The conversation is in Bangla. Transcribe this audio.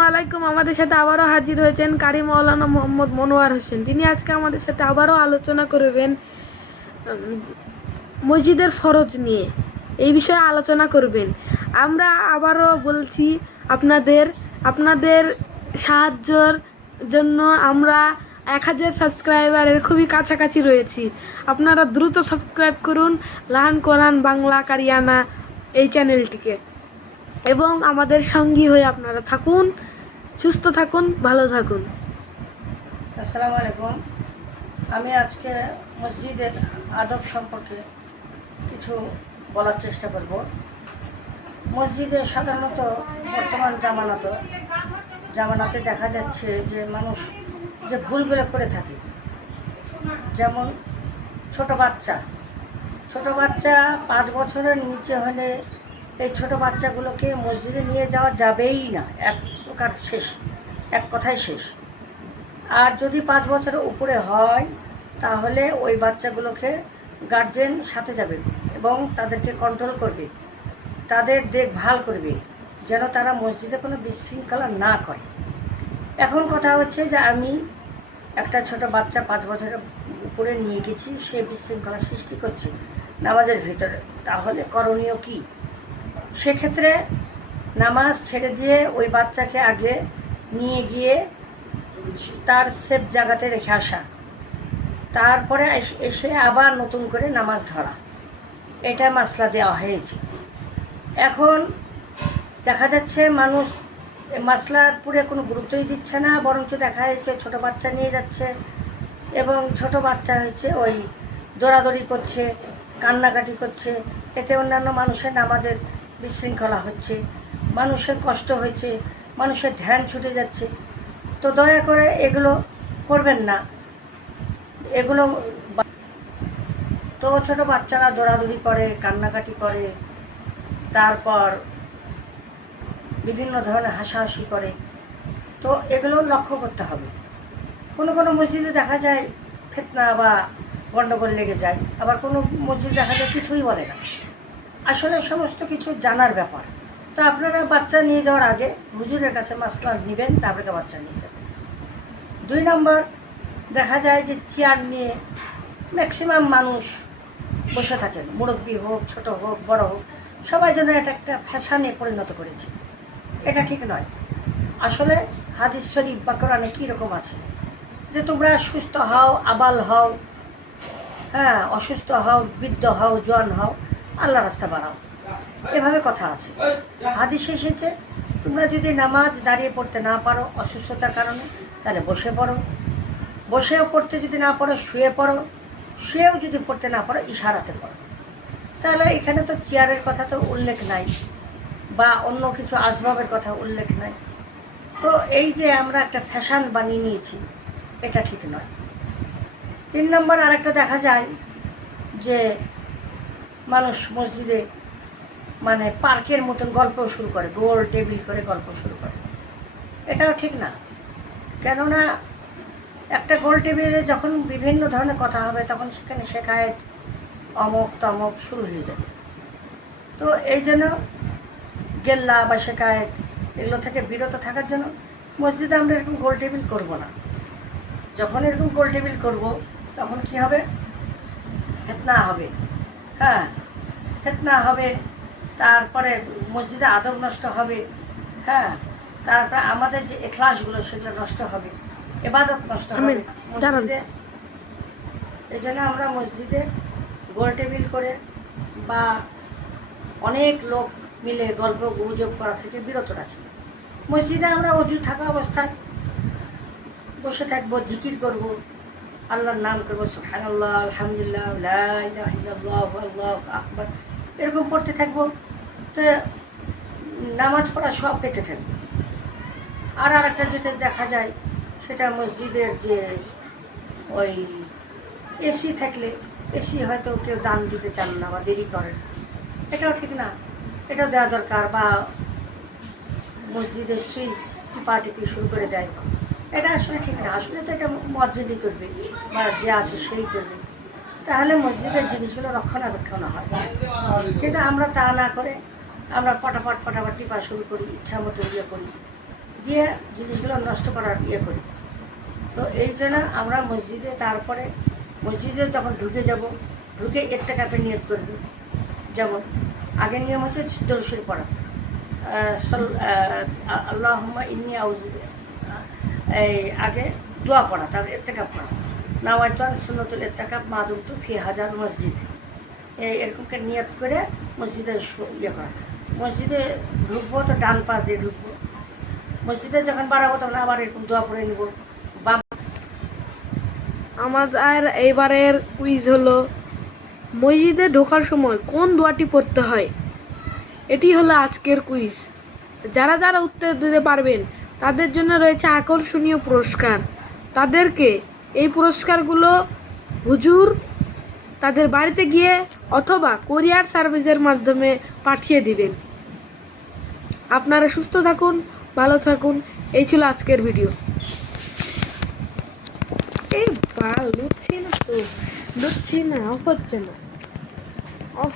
আসসালামু আলাইকুম। আমাদের সাথে আবারও হাজির হয়েছেন কারি মাওলানা মোহাম্মদ মনোয়ার হোসেন। তিনি আজকে আমাদের সাথে আবারও আলোচনা করবেন মসজিদের ফরজ নিয়ে। এই বিষয়ে আলোচনা করবেন। আমরা আবারও বলছি, আপনাদের সাহায্যের জন্য আমরা 1000 সাবস্ক্রাইবারের খুবই কাছাকাছি রয়েছি। আপনারা দ্রুত সাবস্ক্রাইব করুন লাহান কোরআন বাংলা কারিয়ানা এই চ্যানেলটিকে, এবং আমাদের সঙ্গী হয়ে আপনারা থাকুন। সুস্থ থাকুন, ভালো থাকুন। আসসালামু আলাইকুম। আমি আজকে মসজিদের আদব সম্পর্কে কিছু বলার চেষ্টা করব। মসজিদে সাধারণত বর্তমান জামানাতে দেখা যাচ্ছে যে মানুষ যে ভুলগুলো করে থাকে, যেমন ছোট বাচ্চা 5 বছরের নিচে হলে এই ছোট বাচ্চাগুলোকে মসজিদে নিয়ে যাওয়া যাবেই না, এক কথায় শেষ। আর যদি 5 বছরের উপরে হয় তাহলে ওই বাচ্চাগুলোকে গার্জেন সাথে যাবে এবং তাদেরকে কন্ট্রোল করবে, তাদের দেখভাল করবে, যেন তারা মসজিদে কোনো বিশৃঙ্খলা না করে। এখন কথা হচ্ছে যে আমি একটা ছোট বাচ্চা 5 বছরের উপরে নিয়ে গেছি, সে বিশৃঙ্খলা সৃষ্টি করছে নামাজের ভিতরে, তাহলে করণীয় কি? সেক্ষেত্রে নামাজ ছেড়ে দিয়ে ওই বাচ্চাকে আগে নিয়ে গিয়ে তার সেফ জায়গাতে রেখে আসা, তারপরে এসে আবার নতুন করে নামাজ ধরা, এটা মাসলা দেওয়া হয়েছে। এখন দেখা যাচ্ছে মানুষ মাসলার পুরে কোনো গুরুত্বই দিচ্ছে না, বরঞ্চ দেখা যাচ্ছে ছোট বাচ্চা নিয়ে যাচ্ছে এবং ছোট বাচ্চা হচ্ছে ওই দৌড়াদৌড়ি করছে, কান্নাকাটি করছে, এতে অন্যান্য মানুষের নামাজের বিশৃঙ্খলা হচ্ছে, মানুষের কষ্ট হচ্ছে, মানুষের ধ্যান ছুটে যাচ্ছে। তো দয়া করে এগুলো করবেন না। এগুলো তো ছোট বাচ্চারা দৌড়াদৌড়ি করে, কান্নাকাটি করে, তারপর বিভিন্ন ধরনের হাসাহাসি করে, তো এগুলো লক্ষ্য করতে হবে। কোনো কোনো মসজিদে দেখা যায় ফিতনা বা গণ্ডগোল লেগে যায়, আবার কোনো মসজিদ দেখা যায় কিছুই বলে না। আসলে সমস্ত কিছু জানার ব্যাপার। তো আপনারা বাচ্চা নিয়ে যাওয়ার আগে হুজুরের কাছে মাসলা নেবেন, তারপরে বাচ্চা নিয়ে যাবেন। 2 নম্বর, দেখা যায় যে চেয়ার নিয়ে ম্যাক্সিমাম মানুষ বসে থাকেন, মুরব্বী হোক, ছোট হোক, বড় হোক, সবাই যেন এটা একটা ফ্যাশনে পরিণত করেছে। এটা ঠিক নয়। আসলে হাদিস শরীফ বা কোরআনে কীরকম আছে যে তোমরা সুস্থ হও, আবাল হও, অসুস্থ হও, বৃদ্ধ হও, জোয়ান হও, আল্লাহ রাস্তা বাড়াও, এভাবে কথা আছে। হাদিসে এসেছে তোমরা যদি নামাজ দাঁড়িয়ে পড়তে না পারো অসুস্থতার কারণে, তাহলে বসে পড়ো, বসেও পড়তে যদি না পারো শুয়ে পড়ো, শুয়েও যদি পড়তে না পারো ইশারাতে পড়ো। তাহলে এখানে তো চেয়ারের কথা তো উল্লেখ নাই, বা অন্য কিছু আসবাবের কথা উল্লেখ নাই। তো এই যে আমরা একটা ফ্যাশন বানিয়ে নিয়েছি, এটা ঠিক নয়। 3 নম্বর, আরেকটা দেখা যায় যে মানুষ মসজিদে মানে পার্কের মতন গল্প শুরু করে, গোল টেবিল করে গল্প শুরু করে, এটাও ঠিক না। কেননা একটা গোল টেবিলে যখন বিভিন্ন ধরনের কথা হবে তখন সেখানে শেখায়ত অমুক তমক শুরু হয়ে যাবে। তো এই জন্য গেল্লা বা শেখায়ত এগুলো থেকে বিরত থাকার জন্য মসজিদে আমরা এরকম গোল টেবিল করবো না। যখন এরকম গোল টেবিল করবো তখন কি হবে? ফিতনা হবে, ফিতনা হবে, তারপরে মসজিদে আদব নষ্ট হবে, তারপরে আমাদের যে ইখলাসগুলো সেগুলো নষ্ট হবে, ইবাদত নষ্ট হবে মসজিদে। এই জন্য আমরা মসজিদে গোল টেবিল করে বা অনেক লোক মিলে গল্প গুজব করা থেকে বিরত রাখি। মসজিদে আমরা অজু থাকা অবস্থায় বসে থাকবো, জিকির করব, আল্লাহর নাম করবো, সুবহানাল্লাহ, আলহামদুলিল্লাহ, লা ইলাহা ইল্লাল্লাহ, আল্লাহু আকবার, এরকম পড়তে থাকবো। তো নামাজ পড়া সব পেতে থাকবে। আর আরেকটা যেটা দেখা যায় সেটা মসজিদের যে ওই এসি থাকলে, এসি হয়তো কেউ দান দিতে চান না বা দেরি করেন, এটাও ঠিক না, এটাও দেওয়া দরকার। বা মসজিদের সুইচ টিপাটিপি শুরু করে দেয়, এটা আসলে ঠিক না। আসলে তো এটা মসজিদই করবে বা যে আছে সেই করবে, তাহলে মসজিদের জিনিসগুলো রক্ষণাবেক্ষণ হয়। কিন্তু আমরা তা না করে আমরা পটাপট টিপা শুরু করি, ইচ্ছা মতো ইয়ে করি, দিয়ে জিনিসগুলো নষ্ট করার ইয়ে করি। তো এই জন্য আমরা মসজিদে, তারপরে মসজিদে যখন ঢুকে যাব, ঢুকে ইত্তেকাফের নিয়ত করব। যেমন আগে নিয়ম হচ্ছে দরুদ শরীফ পড়া, আল্লাহুম্মা ইন্নী আউযু, এই আগে দোয়া পড়া, তারপরে ইত্তেকাফ পড়া, নাওয়াইতু আন সুন্নাতুল ইত্তেকাফ মা দুমতু ফি হাজার মসজিদ, এরকম করে নিয়ত করে মসজিদে ইয়ে করা। মসজিদে ঢুকবো তো ডান পা দিয়ে ঢুকবো, মসজিদে যখন বাড়াবো তখন আবার এরকম দোয়া পড়ে নিব। বাম আমাদের এইবারের কুইজ হলো মসজিদে ঢোকার সময় কোন দোয়াটি পড়তে হয়। এটি হলো আজকের কুইজ। যারা যারা উত্তর দিতে পারবেন তাদের জন্য রয়েছে আকর্ষণীয় পুরস্কার। তাদেরকে এই পুরস্কারগুলো হুজুর তাদের বাড়িতে গিয়ে অথবা কোরিয়ার সার্ভিসের মাধ্যমে পাঠিয়ে দিবেন। আপনারা সুস্থ থাকুন, ভালো থাকুন। এই ছিল আজকের ভিডিও। এই বাল লুটছি না, তো লুটছি না, অফ হচ্ছে না, অফ